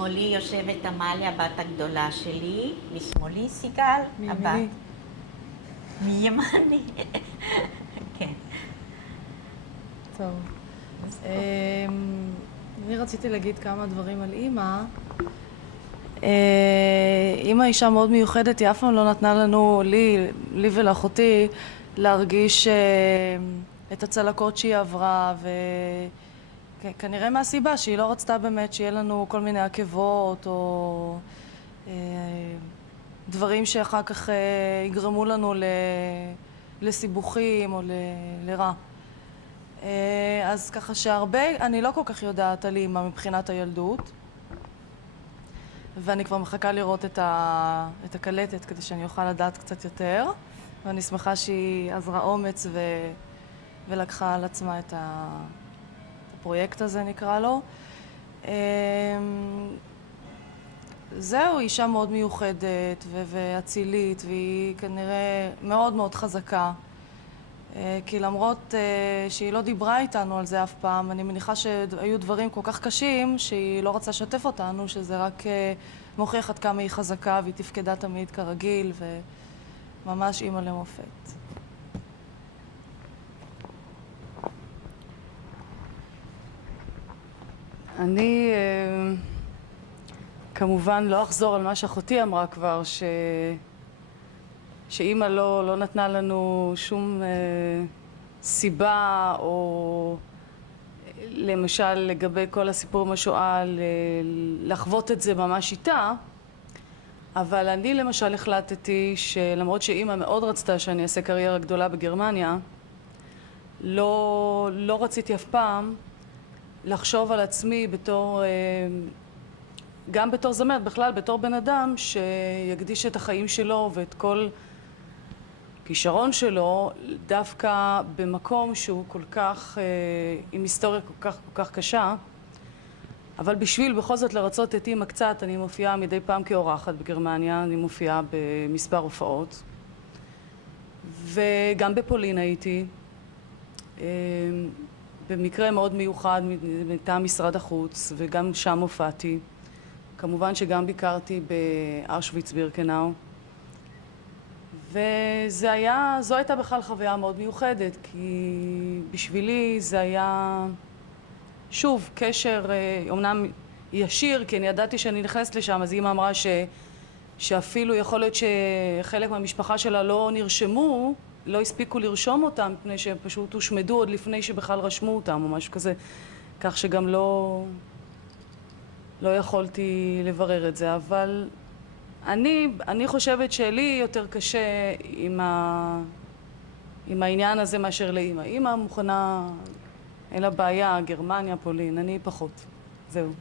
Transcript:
משמאלי יושבת עמליה, הבת הגדולה שלי, משמאלי סיגל, הבת. מימני. כן. טוב. אני רציתי להגיד כמה דברים על אימא. אימא אישה מאוד מיוחדת, היא אף פעם לא נתנה לנו, לי ולאחותי, להרגיש את הצלקות שהיא עברה, וכנראה מהסיבה שהיא לא רצתה באמת שיהיה לנו כל מיני עקבות או דברים שאחר כך יגרמו לנו לסיבוכים או לרע. אז ככה שהרבה, אני לא כל כך יודעת על אימא מבחינת הילדות, ואני כבר מחכה לראות את הקלטת כדי שאני אוכל לדעת קצת יותר, ואני שמחה שהיא עזרה אומץ ולקחה על עצמה את הפרויקט הזה, נקרא לו. זהו, אישה מאוד מיוחדת ואצילית, והיא כנראה מאוד מאוד חזקה, כי למרות שהיא לא דיברה איתנו על זה אף פעם, אני מניחה שהיו דברים כל כך קשים שהיא לא רצה לשתף אותנו, שזה רק מוכיח עד כמה היא חזקה, והיא תפקדה תמיד כרגיל, וממש אימא למופת. אני כמובן לא אחזור על מה שאחותי אמרה כבר, שאימא לא נתנה לנו שום סיבה, או למשל לגבי כל הסיפור עם השואה, לחוות את זה ממש איתה. אבל אני למשל החלטתי שלמרות שאימא מאוד רצתה שאני אעשה קריירה גדולה בגרמניה, לא רציתי אף פעם לחשוב על עצמי בתור, גם בתור זמרת, בכלל בתור בן אדם שיקדיש את החיים שלו ואת כל כישרון שלו דווקא במקום שהוא כל כך, עם היסטוריה כל כך קשה. אבל בשביל בכל זאת לרצות את אימא קצת, אני מופיעה מדי פעם כאורחת בגרמניה, אני מופיעה במספר הופעות, וגם בפולין הייתי, במקרה מאוד מיוחד מטעם משרד החוץ, וגם שם הופעתי. כמובן שגם ביקרתי באושוויץ בירקנאו, זו הייתה בכלל חוויה מאוד מיוחדת, כי בשבילי זה היה שוב קשר אומנם ישיר, כי אני ידעתי שאני נכנסת לשם. אז אמא אמרה שאפילו יכול להיות שחלק מהמשפחה שלה לא נרשמו, לא הספיקו לרשום אותם, מפני שהם פשוט הושמדו עוד לפני שבכלל רשמו אותם או משהו כזה, כך שגם לא יכולתי לברר את זה. אבל אני חושבת שלי יותר קשה עם העניין הזה מאשר לאמא. אמא מוכנה, אין לה בעיה, גרמניה, פולין, אני פחות. זהו.